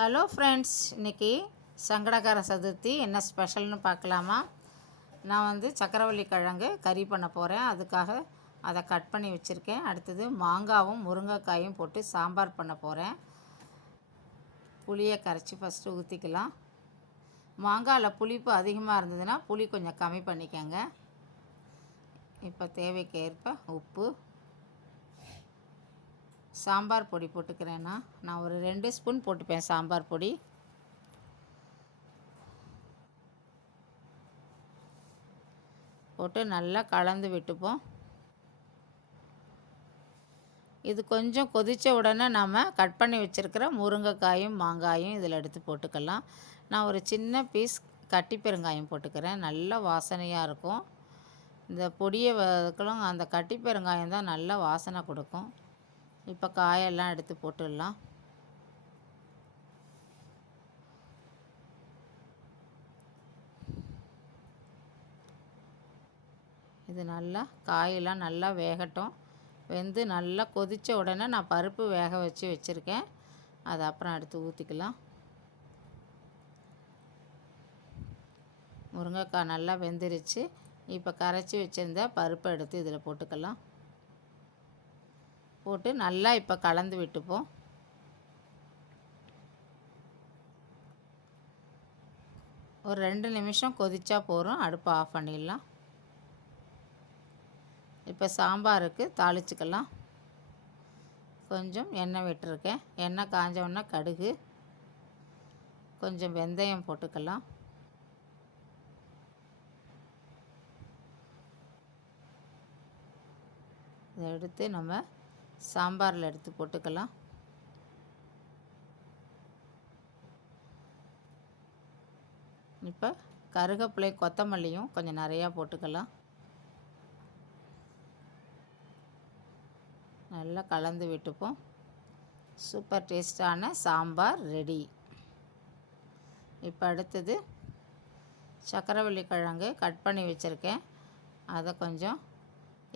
Hello friends, இன்றைக்கி சங்கடகர சதுர்த்தி என்ன ஸ்பெஷல்னு பார்க்கலாமா? நான் சக்கரவள்ளி கிழங்கு கறி பண்ண போகிறேன். அதுக்காக அதை கட் பண்ணி வச்சுருக்கேன். அடுத்தது மாங்காவும் முருங்கைக்காயும் போட்டு சாம்பார் பண்ண போகிறேன். புளியை கரைச்சி ஃபஸ்ட்டு ஊற்றிக்கலாம். மாங்காயில் புளிப்பு அதிகமாக இருந்ததுன்னா புளி கொஞ்சம் கம்மி பண்ணிக்கோங்க. இப்போ தேவைக்கு ஏற்ப உப்பு, சாம்பார் பொடி போட்டுக்கிறேன்னா நான் ஒரு 2 ஸ்பூன் போட்டுப்பேன். சாம்பார் பொடி போட்டு நல்லா கலந்து விட்டுப்போம். இது கொஞ்சம் கொதித்த உடனே நாம் கட் பண்ணி வச்சுருக்கிற முருங்கைக்காயும் மாங்காயும் இதில் எடுத்து போட்டுக்கலாம். நான் ஒரு சின்ன பீஸ் கட்டி பெருங்காயம் போட்டுக்கிறேன். நல்ல வாசனையாக இருக்கும். இந்த பொடியை வதக்கலாம், அந்த கட்டி பெருங்காயம் தான் நல்ல வாசனை கொடுக்கும். இப்போ காயெல்லாம் எடுத்து போட்டுடலாம். இது நல்லா காயெல்லாம் நல்லா வேகட்டும். வெந்து நல்லா கொதித்த உடனே நான் பருப்பு வேக வச்சு வச்சுருக்கேன். அதை அப்புறம் எடுத்து ஊற்றிக்கலாம். முருங்கைக்காய் நல்லா வெந்துருச்சு. இப்போ கரைச்சி வச்சுருந்த பருப்பை எடுத்து இதில் போட்டுக்கலாம். போட்டு நல்லா இப்போ கலந்து விட்டுப்போம். ஒரு 2 நிமிஷம் கொதிச்சா போதும். அடுப்பை ஆஃப் பண்ணிடலாம். இப்போ சாம்பாருக்கு தாளிச்சுக்கலாம். கொஞ்சம் எண்ணெய் விட்டுருக்கேன். எண்ணெய் காஞ்சோன்னா கடுகு, கொஞ்சம் வெந்தயம் போட்டுக்கலாம். இதை எடுத்து நம்ம சாம்பாரில் எடுத்து போட்டுக்கலாம். இப்போ கருவேப்பிலை, கொத்தமல்லியும் கொஞ்சம் நிறையா போட்டுக்கலாம். நல்லா கலந்து விட்டுப்போம். சூப்பர் டேஸ்டான சாம்பார் ரெடி. இப்போ அடுத்தது சக்கரவள்ளி கிழங்கு கட் பண்ணி வச்சுருக்கேன். அதை கொஞ்சம்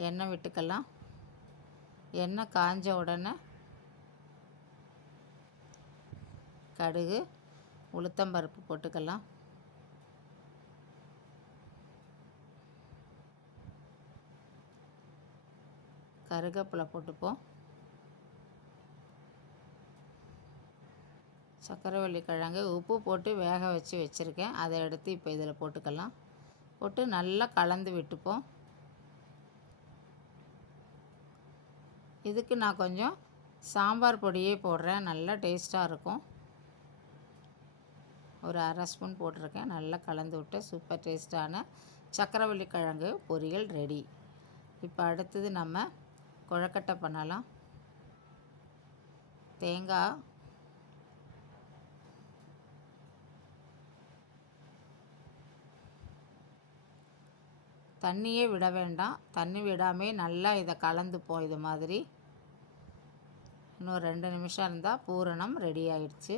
எண்ணெய் விட்டுக்கலாம். எண்ணெய் காஞ்ச உடனே கடுகு, உளுத்தம்பருப்பு போட்டுக்கலாம். கருவேப்பிலை போட்டுப்போம். சக்கரவள்ளி கிழங்கு உப்பு போட்டு வேக வச்சு வச்சுருக்கேன். அதை எடுத்து இப்போ இதில் போட்டுக்கலாம். போட்டு நல்லா கலந்து விட்டுப்போம். இதுக்கு நான் கொஞ்சம் சாம்பார் பொடியே போடுறேன். நல்லா டேஸ்ட்டாக இருக்கும். ஒரு 1/2 ஸ்பூன் போட்டிருக்கேன். நல்லா கலந்து விட்டு சூப்பர் டேஸ்ட்டான சக்கரவள்ளி கிழங்கு பொரியல் ரெடி. இப்போ அடுத்தது நம்ம கொழுக்கட்டை பண்ணலாம். தேங்காய், தண்ணியே விட வேண்டாம். தண்ணி விடாமே நல்லா இதை கலந்துப்போம். இது மாதிரி இன்னும் 2 நிமிஷம் இருந்தால் பூரணம் ரெடி ஆயிடுச்சு.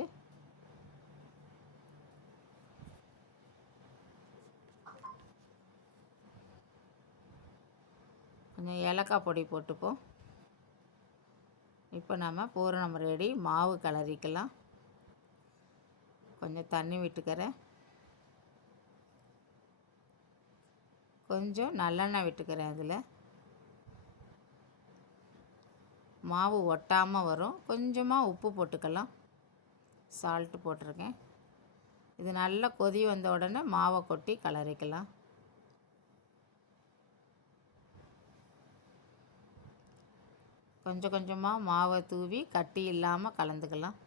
கொஞ்சம் ஏலக்காய் பொடி போட்டுப்போம். இப்போ நம்ம பூரணம் ரெடி. மாவு கிளறிக்கலாம். கொஞ்சம் தண்ணி விட்டுக்கிறேன். கொஞ்சம் நல்லெண்ணெய் விட்டுக்கிறேன். அதில் மாவு ஒட்டாமல் வரும். கொஞ்சமாக உப்பு போட்டுக்கலாம். சால்ட்டு போட்டிருக்கேன். இது நல்லா கொதி வந்த உடனே மாவை கொட்டி கிளறிக்கலாம். கொஞ்சம் கொஞ்சமாக மாவை தூவி கட்டி இல்லாமல் கலந்துக்கலாம்.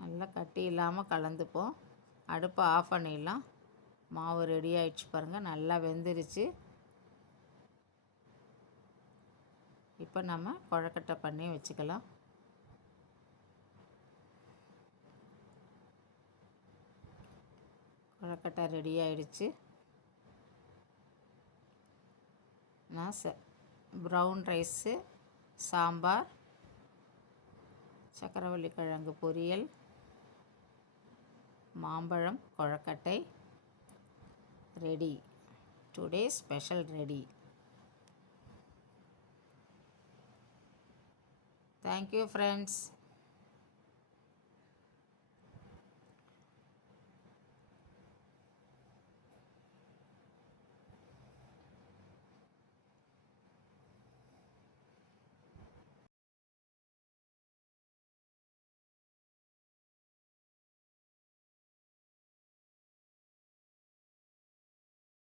நல்லா கட்டி இல்லாமல் கலந்துப்போம். அடுப்பை ஆஃப் பண்ணிடலாம். மாவு ரெடி ஆகிடுச்சு பாருங்கள். நல்லா வெந்துருச்சு. இப்போ நம்ம கொழுக்கட்டை பண்ணி வச்சுக்கலாம். கொழுக்கட்டை ரெடி ஆகிடுச்சு. நான் ப்ரௌன் ரைஸு, சாம்பார், சக்கரவள்ளி கிழங்கு பொரியல், மாம்பழம் கொழுக்கட்டை, ready. Today special ready. Thank you friends.